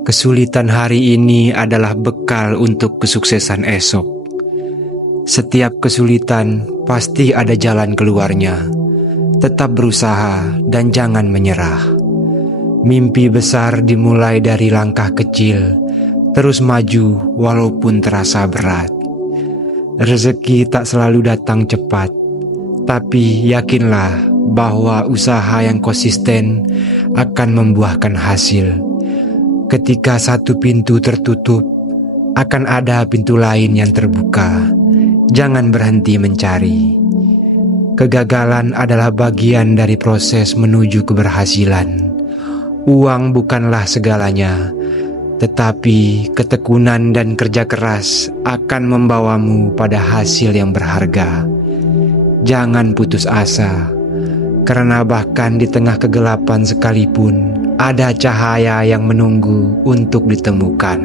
Kesulitan hari ini adalah bekal untuk kesuksesan esok. Setiap kesulitan pasti ada jalan keluarnya. Tetap berusaha dan jangan menyerah. Mimpi besar dimulai dari langkah kecil, terus maju walaupun terasa berat. Rezeki tak selalu datang cepat, tapi yakinlah bahwa usaha yang konsisten akan membuahkan hasil. Ketika satu pintu tertutup, akan ada pintu lain yang terbuka. Jangan berhenti mencari. Kegagalan adalah bagian dari proses menuju keberhasilan. Uang bukanlah segalanya, tetapi ketekunan dan kerja keras akan membawamu pada hasil yang berharga. Jangan putus asa, karena bahkan di tengah kegelapan sekalipun, ada cahaya yang menunggu untuk ditemukan.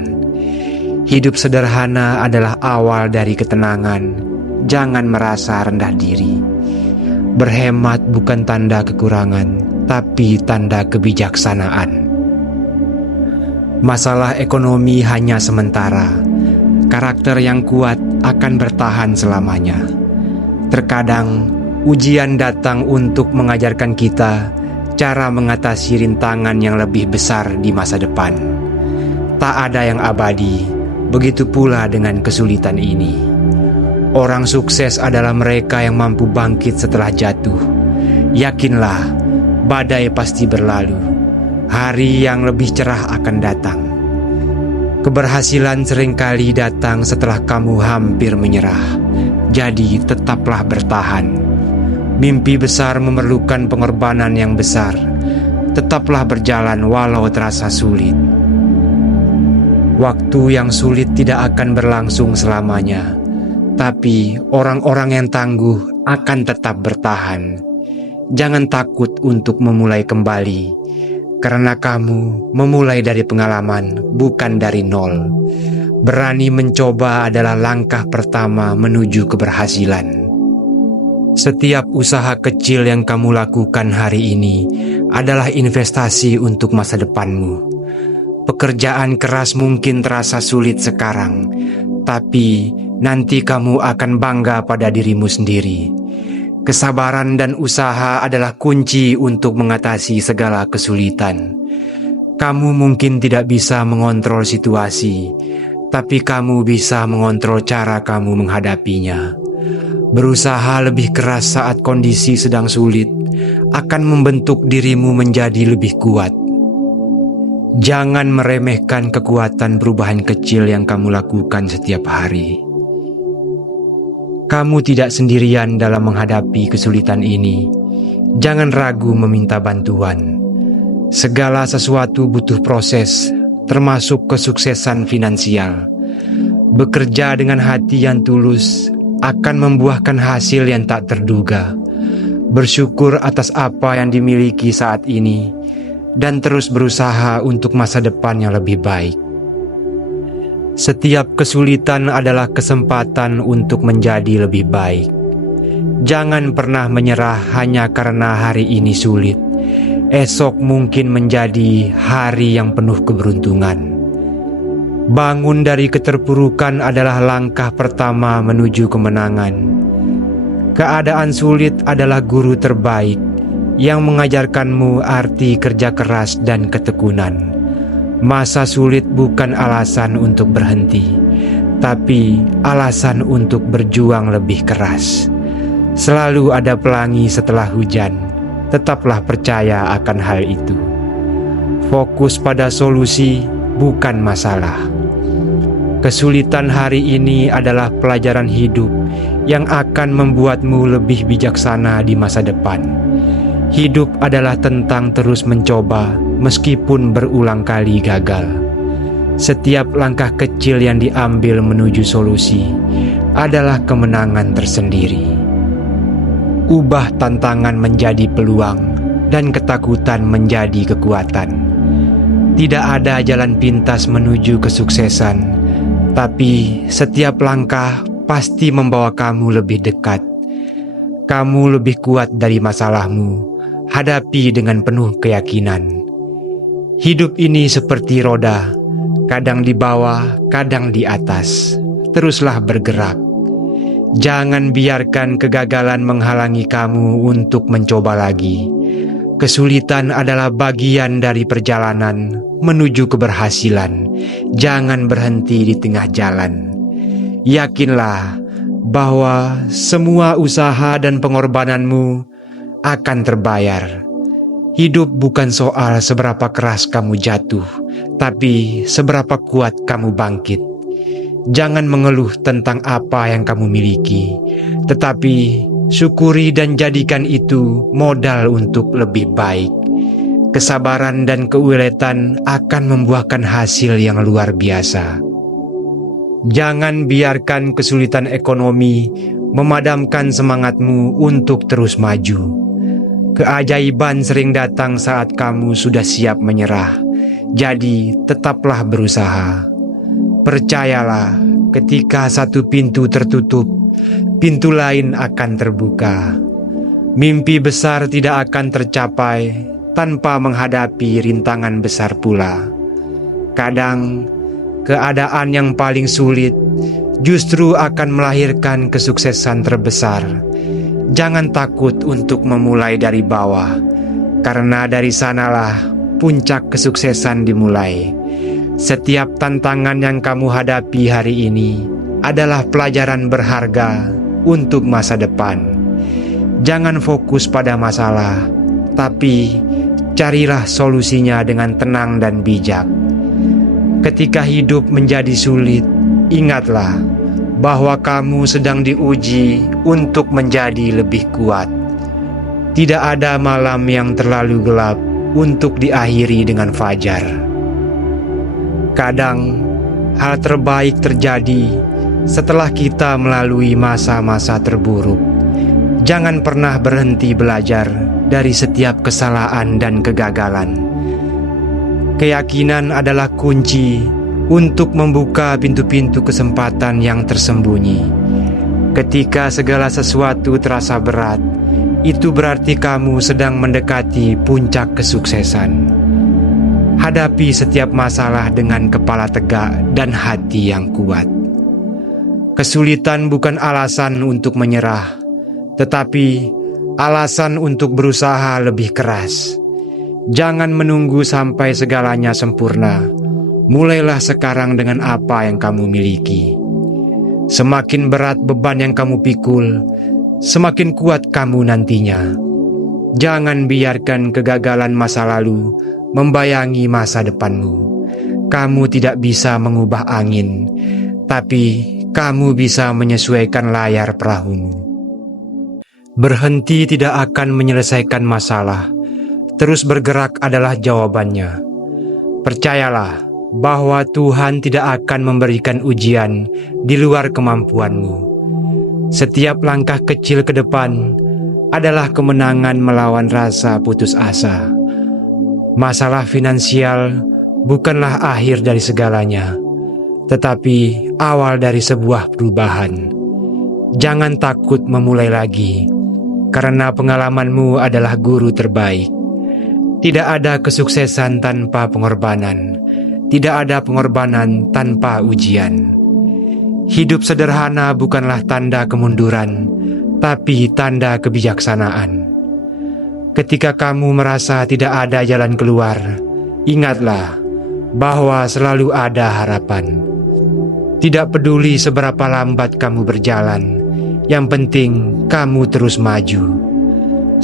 Hidup sederhana adalah awal dari ketenangan. Jangan merasa rendah diri. Berhemat bukan tanda kekurangan, tapi tanda kebijaksanaan. Masalah ekonomi hanya sementara. Karakter yang kuat akan bertahan selamanya. Terkadang ujian datang untuk mengajarkan kita cara mengatasi rintangan yang lebih besar di masa depan. Tak ada yang abadi, begitu pula dengan kesulitan ini. Orang sukses adalah mereka yang mampu bangkit setelah jatuh. Yakinlah, badai pasti berlalu. Hari yang lebih cerah akan datang. Keberhasilan seringkali datang setelah kamu hampir menyerah. Jadi tetaplah bertahan. Mimpi besar memerlukan pengorbanan yang besar. Tetaplah berjalan walau terasa sulit. Waktu yang sulit tidak akan berlangsung selamanya, tapi orang-orang yang tangguh akan tetap bertahan. Jangan takut untuk memulai kembali, karena kamu memulai dari pengalaman, bukan dari nol. Berani mencoba adalah langkah pertama menuju keberhasilan. Setiap usaha kecil yang kamu lakukan hari ini adalah investasi untuk masa depanmu. Pekerjaan keras mungkin terasa sulit sekarang, tapi nanti kamu akan bangga pada dirimu sendiri. Kesabaran dan usaha adalah kunci untuk mengatasi segala kesulitan. Kamu mungkin tidak bisa mengontrol situasi, tapi kamu bisa mengontrol cara kamu menghadapinya. Berusaha lebih keras saat kondisi sedang sulit akan membentuk dirimu menjadi lebih kuat. Jangan meremehkan kekuatan perubahan kecil yang kamu lakukan setiap hari. Kamu tidak sendirian dalam menghadapi kesulitan ini. Jangan ragu meminta bantuan. Segala sesuatu butuh proses, termasuk kesuksesan finansial. Bekerja dengan hati yang tulus akan membuahkan hasil yang tak terduga. Bersyukur atas apa yang dimiliki saat ini, dan terus berusaha untuk masa depan yang lebih baik. Setiap kesulitan adalah kesempatan untuk menjadi lebih baik. Jangan pernah menyerah hanya karena hari ini sulit. Esok mungkin menjadi hari yang penuh keberuntungan. Bangun dari keterpurukan adalah langkah pertama menuju kemenangan. Keadaan sulit adalah guru terbaik yang mengajarkanmu arti kerja keras dan ketekunan. Masa sulit bukan alasan untuk berhenti, tapi alasan untuk berjuang lebih keras. Selalu ada pelangi setelah hujan. Tetaplah percaya akan hal itu. Fokus pada solusi, bukan masalah. Kesulitan hari ini adalah pelajaran hidup yang akan membuatmu lebih bijaksana di masa depan. Hidup adalah tentang terus mencoba meskipun berulang kali gagal. Setiap langkah kecil yang diambil menuju solusi adalah kemenangan tersendiri. Ubah tantangan menjadi peluang dan ketakutan menjadi kekuatan. Tidak ada jalan pintas menuju kesuksesan, tapi setiap langkah pasti membawa kamu lebih dekat. Kamu lebih kuat dari masalahmu. Hadapi dengan penuh keyakinan. Hidup ini seperti roda, kadang di bawah, kadang di atas. Teruslah bergerak. Jangan biarkan kegagalan menghalangi kamu untuk mencoba lagi. Kesulitan adalah bagian dari perjalanan menuju keberhasilan. Jangan berhenti di tengah jalan. Yakinlah bahwa semua usaha dan pengorbananmu akan terbayar. Hidup bukan soal seberapa keras kamu jatuh, tapi seberapa kuat kamu bangkit. Jangan mengeluh tentang apa yang kamu miliki, tetapi syukuri dan jadikan itu modal untuk lebih baik. Kesabaran dan keuletan akan membuahkan hasil yang luar biasa. Jangan biarkan kesulitan ekonomi memadamkan semangatmu untuk terus maju. Keajaiban sering datang saat kamu sudah siap menyerah, jadi tetaplah berusaha. Percayalah, ketika satu pintu tertutup, pintu lain akan terbuka. Mimpi besar tidak akan tercapai tanpa menghadapi rintangan besar pula. Kadang, keadaan yang paling sulit justru akan melahirkan kesuksesan terbesar. Jangan takut untuk memulai dari bawah, karena dari sanalah puncak kesuksesan dimulai. Setiap tantangan yang kamu hadapi hari ini adalah pelajaran berharga untuk masa depan. Jangan fokus pada masalah, tapi carilah solusinya dengan tenang dan bijak. Ketika hidup menjadi sulit, ingatlah bahwa kamu sedang diuji untuk menjadi lebih kuat. Tidak ada malam yang terlalu gelap untuk diakhiri dengan fajar. Kadang, hal terbaik terjadi setelah kita melalui masa-masa terburuk. Jangan pernah berhenti belajar dari setiap kesalahan dan kegagalan. Keyakinan adalah kunci untuk membuka pintu-pintu kesempatan yang tersembunyi. Ketika segala sesuatu terasa berat, itu berarti kamu sedang mendekati puncak kesuksesan. Hadapi setiap masalah dengan kepala tegak dan hati yang kuat. Kesulitan bukan alasan untuk menyerah, tetapi alasan untuk berusaha lebih keras. Jangan menunggu sampai segalanya sempurna. Mulailah sekarang dengan apa yang kamu miliki. Semakin berat beban yang kamu pikul, semakin kuat kamu nantinya. Jangan biarkan kegagalan masa lalu membayangi masa depanmu. Kamu tidak bisa mengubah angin, tapi kamu bisa menyesuaikan layar perahumu. Berhenti tidak akan menyelesaikan masalah. Terus bergerak adalah jawabannya. Percayalah bahwa Tuhan tidak akan memberikan ujian di luar kemampuanmu. Setiap langkah kecil ke depan adalah kemenangan melawan rasa putus asa. Masalah finansial bukanlah akhir dari segalanya, tetapi awal dari sebuah perubahan. Jangan takut memulai lagi, karena pengalamanmu adalah guru terbaik. Tidak ada kesuksesan tanpa pengorbanan. Tidak ada pengorbanan tanpa ujian. Hidup sederhana bukanlah tanda kemunduran, tapi tanda kebijaksanaan. Ketika kamu merasa tidak ada jalan keluar, ingatlah bahwa selalu ada harapan. Tidak peduli seberapa lambat kamu berjalan, yang penting kamu terus maju.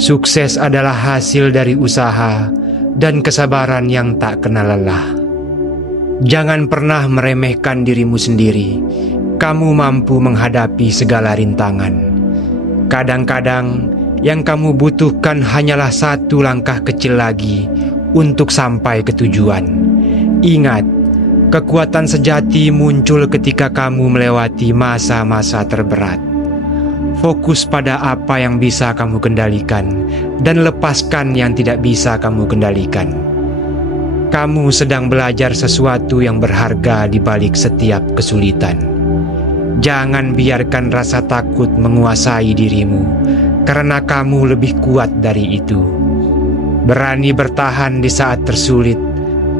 Sukses adalah hasil dari usaha dan kesabaran yang tak kenal lelah. Jangan pernah meremehkan dirimu sendiri. Kamu mampu menghadapi segala rintangan. Kadang-kadang yang kamu butuhkan hanyalah satu langkah kecil lagi untuk sampai ke tujuan. Ingat, kekuatan sejati muncul ketika kamu melewati masa-masa terberat. Fokus pada apa yang bisa kamu kendalikan dan lepaskan yang tidak bisa kamu kendalikan. Kamu sedang belajar sesuatu yang berharga di balik setiap kesulitan. Jangan biarkan rasa takut menguasai dirimu, karena kamu lebih kuat dari itu. Berani bertahan di saat tersulit,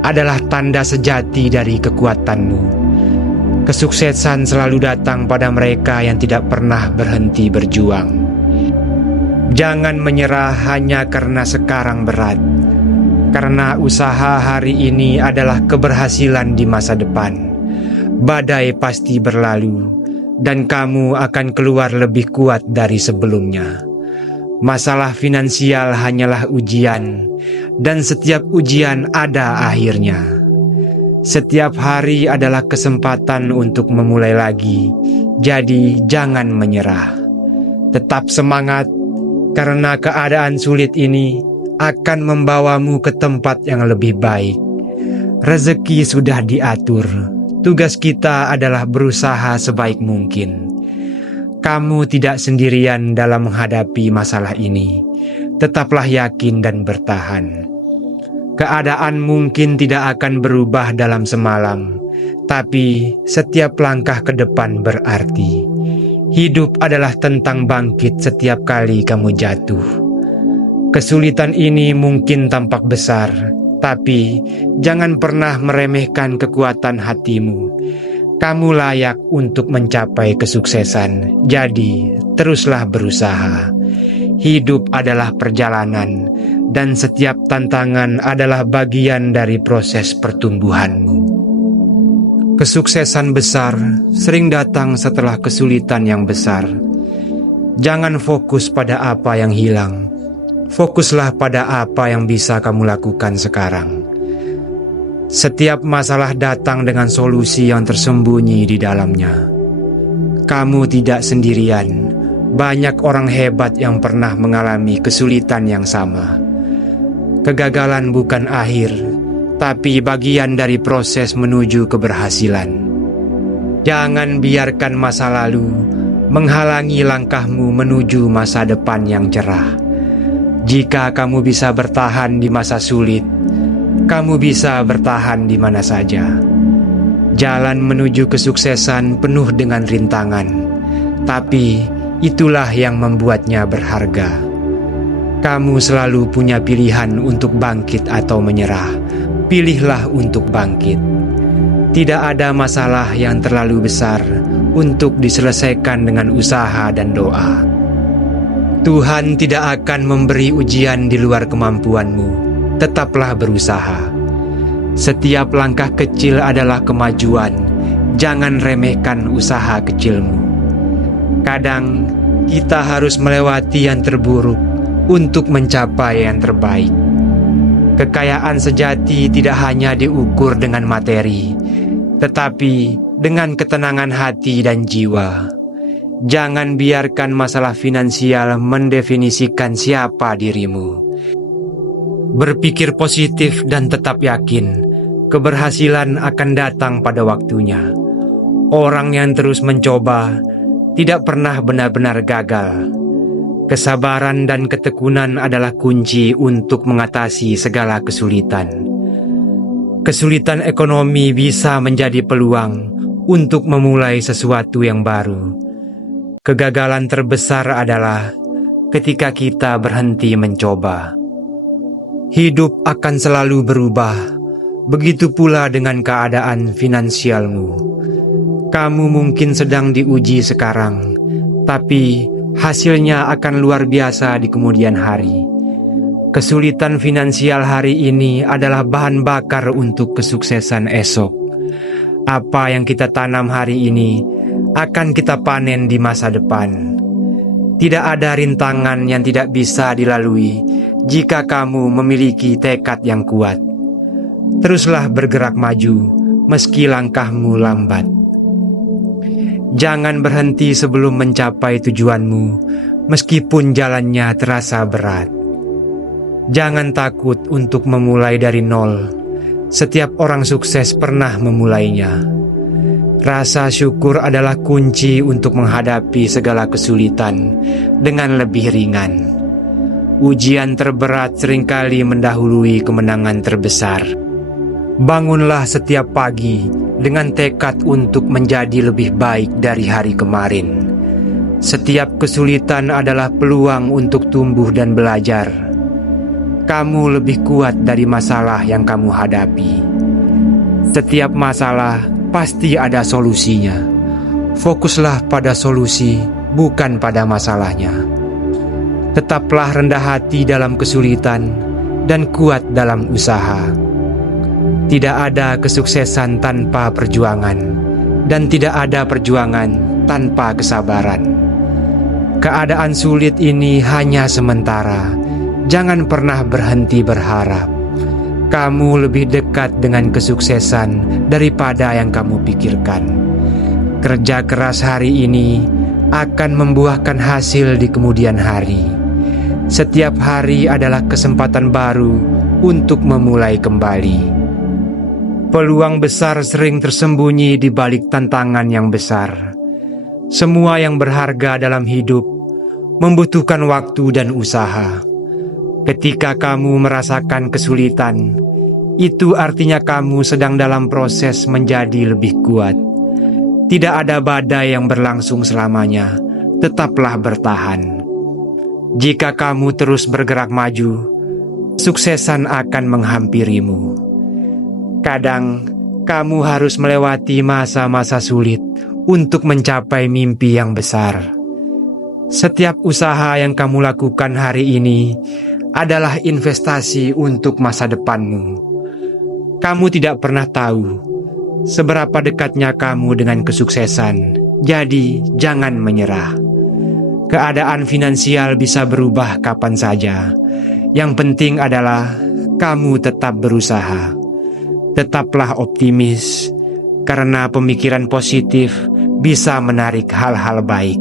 adalah tanda sejati dari kekuatanmu. Kesuksesan selalu datang pada mereka yang tidak pernah berhenti berjuang. Jangan menyerah hanya karena sekarang berat, karena usaha hari ini adalah keberhasilan di masa depan. Badai pasti berlalu, dan kamu akan keluar lebih kuat dari sebelumnya. Masalah finansial hanyalah ujian, dan setiap ujian ada akhirnya. Setiap hari adalah kesempatan untuk memulai lagi, jadi jangan menyerah. Tetap semangat, karena keadaan sulit ini akan membawamu ke tempat yang lebih baik. Rezeki sudah diatur, tugas kita adalah berusaha sebaik mungkin. Kamu tidak sendirian dalam menghadapi masalah ini. Tetaplah yakin dan bertahan. Keadaan mungkin tidak akan berubah dalam semalam, tapi setiap langkah ke depan berarti. Hidup adalah tentang bangkit setiap kali kamu jatuh. Kesulitan ini mungkin tampak besar, tapi jangan pernah meremehkan kekuatan hatimu. Kamu layak untuk mencapai kesuksesan, jadi teruslah berusaha. Hidup adalah perjalanan, dan setiap tantangan adalah bagian dari proses pertumbuhanmu. Kesuksesan besar sering datang setelah kesulitan yang besar. Jangan fokus pada apa yang hilang. Fokuslah pada apa yang bisa kamu lakukan sekarang. Setiap masalah datang dengan solusi yang tersembunyi di dalamnya. Kamu tidak sendirian. Banyak orang hebat yang pernah mengalami kesulitan yang sama. Kegagalan bukan akhir, tapi bagian dari proses menuju keberhasilan. Jangan biarkan masa lalu menghalangi langkahmu menuju masa depan yang cerah. Jika kamu bisa bertahan di masa sulit, kamu bisa bertahan di mana saja. Jalan menuju kesuksesan penuh dengan rintangan, tapi itulah yang membuatnya berharga. Kamu selalu punya pilihan untuk bangkit atau menyerah. Pilihlah untuk bangkit. Tidak ada masalah yang terlalu besar untuk diselesaikan dengan usaha dan doa. Tuhan tidak akan memberi ujian di luar kemampuanmu. Tetaplah berusaha. Setiap langkah kecil adalah kemajuan. Jangan remehkan usaha kecilmu. Kadang kita harus melewati yang terburuk untuk mencapai yang terbaik. Kekayaan sejati tidak hanya diukur dengan materi, tetapi dengan ketenangan hati dan jiwa. Jangan biarkan masalah finansial mendefinisikan siapa dirimu. Berpikir positif dan tetap yakin, keberhasilan akan datang pada waktunya. Orang yang terus mencoba tidak pernah benar-benar gagal. Kesabaran dan ketekunan adalah kunci untuk mengatasi segala kesulitan. Kesulitan ekonomi bisa menjadi peluang untuk memulai sesuatu yang baru. Kegagalan terbesar adalah ketika kita berhenti mencoba. Hidup akan selalu berubah, begitu pula dengan keadaan finansialmu. Kamu mungkin sedang diuji sekarang, tapi hasilnya akan luar biasa di kemudian hari. Kesulitan finansial hari ini adalah bahan bakar untuk kesuksesan esok. Apa yang kita tanam hari ini akan kita panen di masa depan. Tidak ada rintangan yang tidak bisa dilalui jika kamu memiliki tekad yang kuat. Teruslah bergerak maju meski langkahmu lambat. Jangan berhenti sebelum mencapai tujuanmu, meskipun jalannya terasa berat. Jangan takut untuk memulai dari nol. Setiap orang sukses pernah memulainya. Rasa syukur adalah kunci untuk menghadapi segala kesulitan dengan lebih ringan. Ujian terberat seringkali mendahului kemenangan terbesar. Bangunlah setiap pagi dengan tekad untuk menjadi lebih baik dari hari kemarin. Setiap kesulitan adalah peluang untuk tumbuh dan belajar. Kamu lebih kuat dari masalah yang kamu hadapi. Setiap masalah pasti ada solusinya. Fokuslah pada solusi, bukan pada masalahnya. Tetaplah rendah hati dalam kesulitan dan kuat dalam usaha. Tidak ada kesuksesan tanpa perjuangan, dan tidak ada perjuangan tanpa kesabaran. Keadaan sulit ini hanya sementara. Jangan pernah berhenti berharap. Kamu lebih dekat dengan kesuksesan daripada yang kamu pikirkan. Kerja keras hari ini akan membuahkan hasil di kemudian hari. Setiap hari adalah kesempatan baru untuk memulai kembali. Peluang besar sering tersembunyi di balik tantangan yang besar. Semua yang berharga dalam hidup membutuhkan waktu dan usaha. Ketika kamu merasakan kesulitan, itu artinya kamu sedang dalam proses menjadi lebih kuat. Tidak ada badai yang berlangsung selamanya. Tetaplah bertahan. Jika kamu terus bergerak maju, suksesan akan menghampirimu. Kadang kamu harus melewati masa-masa sulit untuk mencapai mimpi yang besar. Setiap usaha yang kamu lakukan hari ini adalah investasi untuk masa depanmu. Kamu tidak pernah tahu seberapa dekatnya kamu dengan kesuksesan, jadi jangan menyerah. Keadaan finansial bisa berubah kapan saja. Yang penting adalah kamu tetap berusaha. Tetaplah optimis, karena pemikiran positif bisa menarik hal-hal baik.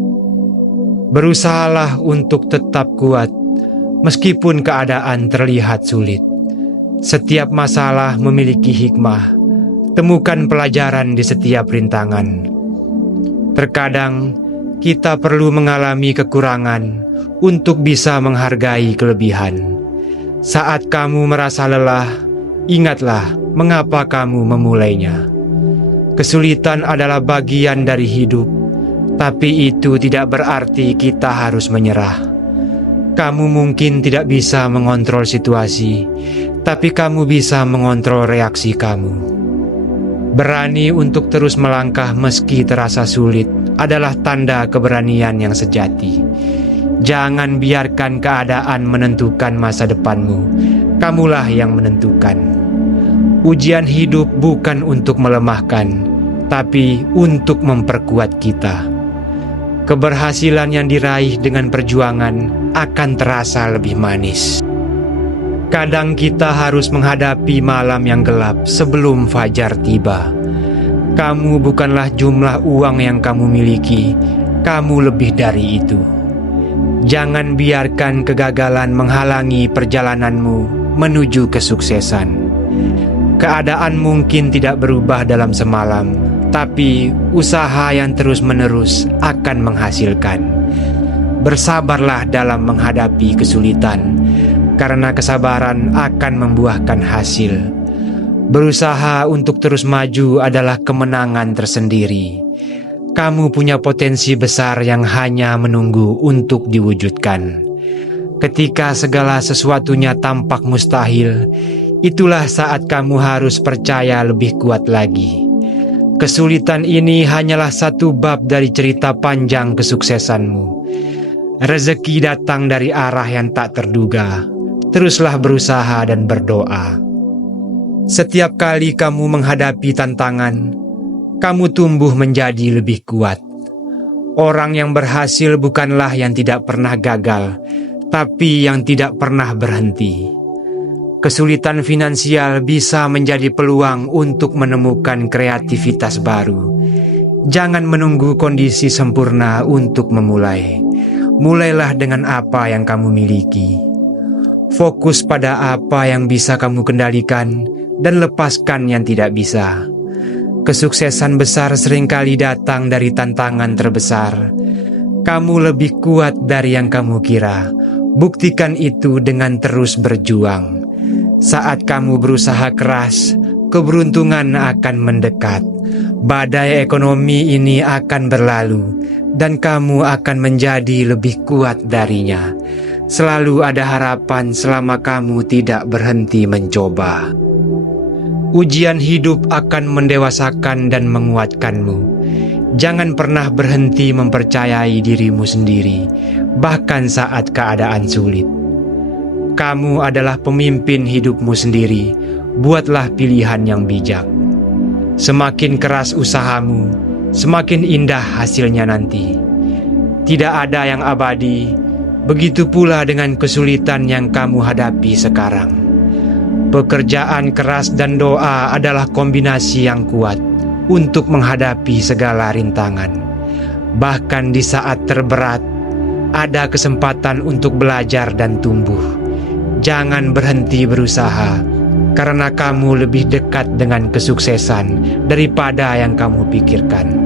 Berusahalah untuk tetap kuat, meskipun keadaan terlihat sulit. Setiap masalah memiliki hikmah. Temukan pelajaran di setiap rintangan. Terkadang kita perlu mengalami kekurangan untuk bisa menghargai kelebihan. Saat kamu merasa lelah, ingatlah mengapa kamu memulainya. Kesulitan adalah bagian dari hidup, tapi itu tidak berarti kita harus menyerah. Kamu mungkin tidak bisa mengontrol situasi, tapi kamu bisa mengontrol reaksi kamu. Berani untuk terus melangkah meski terasa sulit adalah tanda keberanian yang sejati. Jangan biarkan keadaan menentukan masa depanmu. Kamulah yang menentukan. Ujian hidup bukan untuk melemahkan, tapi untuk memperkuat kita. Keberhasilan yang diraih dengan perjuangan akan terasa lebih manis. Kadang kita harus menghadapi malam yang gelap sebelum fajar tiba. Kamu bukanlah jumlah uang yang kamu miliki, kamu lebih dari itu. Jangan biarkan kegagalan menghalangi perjalananmu menuju kesuksesan. Keadaan mungkin tidak berubah dalam semalam, tapi usaha yang terus-menerus akan menghasilkan. Bersabarlah dalam menghadapi kesulitan, karena kesabaran akan membuahkan hasil. Berusaha untuk terus maju adalah kemenangan tersendiri. Kamu punya potensi besar yang hanya menunggu untuk diwujudkan. Ketika segala sesuatunya tampak mustahil, itulah saat kamu harus percaya lebih kuat lagi. Kesulitan ini hanyalah satu bab dari cerita panjang kesuksesanmu. Rezeki datang dari arah yang tak terduga. Teruslah berusaha dan berdoa. Setiap kali kamu menghadapi tantangan, kamu tumbuh menjadi lebih kuat. Orang yang berhasil bukanlah yang tidak pernah gagal, tapi yang tidak pernah berhenti. Kesulitan finansial bisa menjadi peluang untuk menemukan kreativitas baru. Jangan menunggu kondisi sempurna untuk memulai. Mulailah dengan apa yang kamu miliki. Fokus pada apa yang bisa kamu kendalikan dan lepaskan yang tidak bisa. Kesuksesan besar seringkali datang dari tantangan terbesar. Kamu lebih kuat dari yang kamu kira. Buktikan itu dengan terus berjuang. Saat kamu berusaha keras, keberuntungan akan mendekat. Badai ekonomi ini akan berlalu, dan kamu akan menjadi lebih kuat darinya. Selalu ada harapan selama kamu tidak berhenti mencoba. Ujian hidup akan mendewasakan dan menguatkanmu. Jangan pernah berhenti mempercayai dirimu sendiri, bahkan saat keadaan sulit. Kamu adalah pemimpin hidupmu sendiri. Buatlah pilihan yang bijak. Semakin keras usahamu, semakin indah hasilnya nanti. Tidak ada yang abadi, begitu pula dengan kesulitan yang kamu hadapi sekarang. Pekerjaan keras dan doa adalah kombinasi yang kuat untuk menghadapi segala rintangan. Bahkan di saat terberat, ada kesempatan untuk belajar dan tumbuh. Jangan berhenti berusaha, karena kamu lebih dekat dengan kesuksesan daripada yang kamu pikirkan.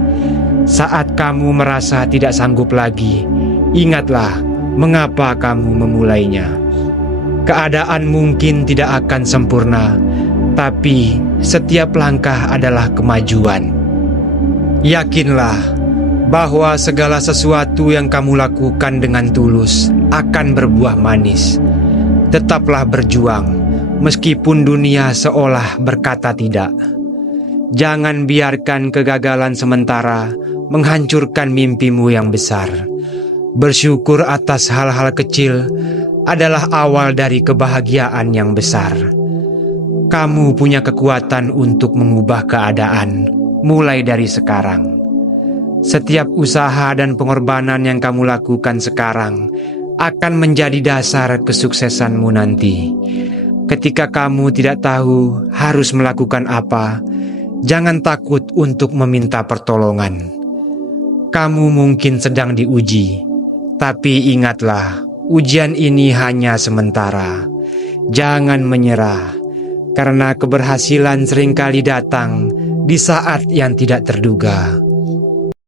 Saat kamu merasa tidak sanggup lagi, ingatlah mengapa kamu memulainya. Keadaan mungkin tidak akan sempurna, tapi setiap langkah adalah kemajuan. Yakinlah bahwa segala sesuatu yang kamu lakukan dengan tulus akan berbuah manis. Tetaplah berjuang, meskipun dunia seolah berkata tidak. Jangan biarkan kegagalan sementara menghancurkan mimpimu yang besar. Bersyukur atas hal-hal kecil adalah awal dari kebahagiaan yang besar. Kamu punya kekuatan untuk mengubah keadaan, mulai dari sekarang. Setiap usaha dan pengorbanan yang kamu lakukan sekarang akan menjadi dasar kesuksesanmu nanti. Ketika kamu tidak tahu harus melakukan apa, jangan takut untuk meminta pertolongan. Kamu mungkin sedang diuji, tapi ingatlah, ujian ini hanya sementara. Jangan menyerah, karena keberhasilan seringkali datang di saat yang tidak terduga.